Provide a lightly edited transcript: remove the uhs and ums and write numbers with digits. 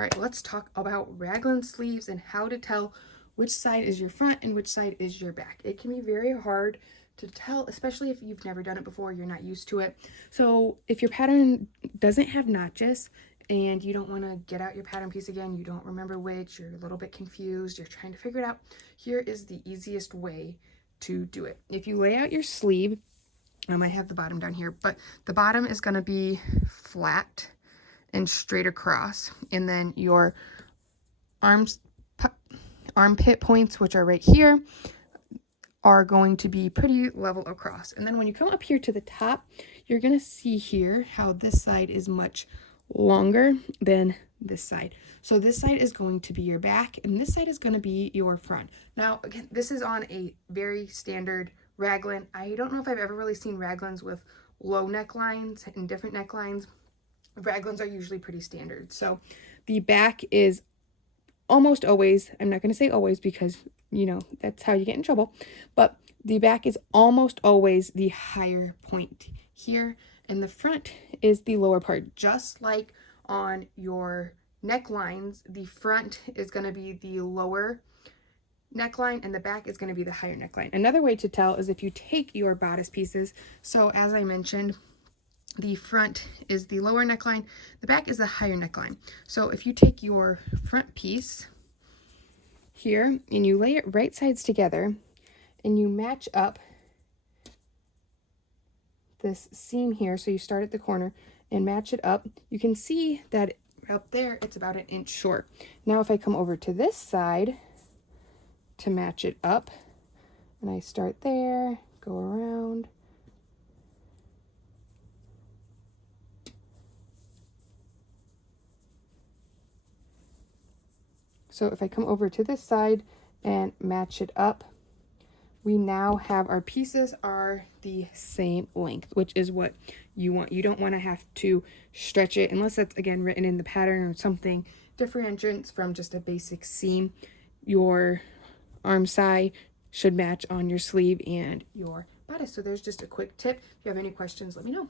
All right, let's talk about raglan sleeves and how to tell which side is your front and which side is your back. It can be very hard to tell, especially if you've never done it before, you're not used to it. So if your pattern doesn't have notches and you don't want to get out your pattern piece again, you don't remember which, you're a little bit confused, you're trying to figure it out, here is the easiest way to do it. If you lay out your sleeve, I have the bottom down here, but the bottom is going to be flat and straight across, and then your armpit points, which are right here, are going to be pretty level across. And then when you come up here to the top, you're going to see here how this side is much longer than this side. So this side is going to be your back and this side is going to be your front. Now, again, this is on a very standard raglan. I don't know if I've ever really seen raglans with low necklines and different necklines. Raglans are usually pretty standard. So the back is almost always, I'm not going to say always because, you know, that's how you get in trouble, but the back is almost always the higher point here, and the front is the lower part. Just like on your necklines, the front is going to be the lower neckline and the back is going to be the higher neckline. Another way to tell is if you take your bodice pieces. So as I mentioned, the front is the lower neckline, the back is the higher neckline. So if you take your front piece here and you lay it right sides together and you match up this seam here, so you start at the corner and match it up, you can see that up there it's about 1 inch short. Now if I come over to this side to match it up, and I start there, go around, so if I come over to this side and match it up, we now have our pieces are the same length, which is what you want. You don't want to have to stretch it unless that's, again, written in the pattern or something differentiates from just a basic seam. Your arm side should match on your sleeve and your bodice. So there's just a quick tip. If you have any questions, let me know.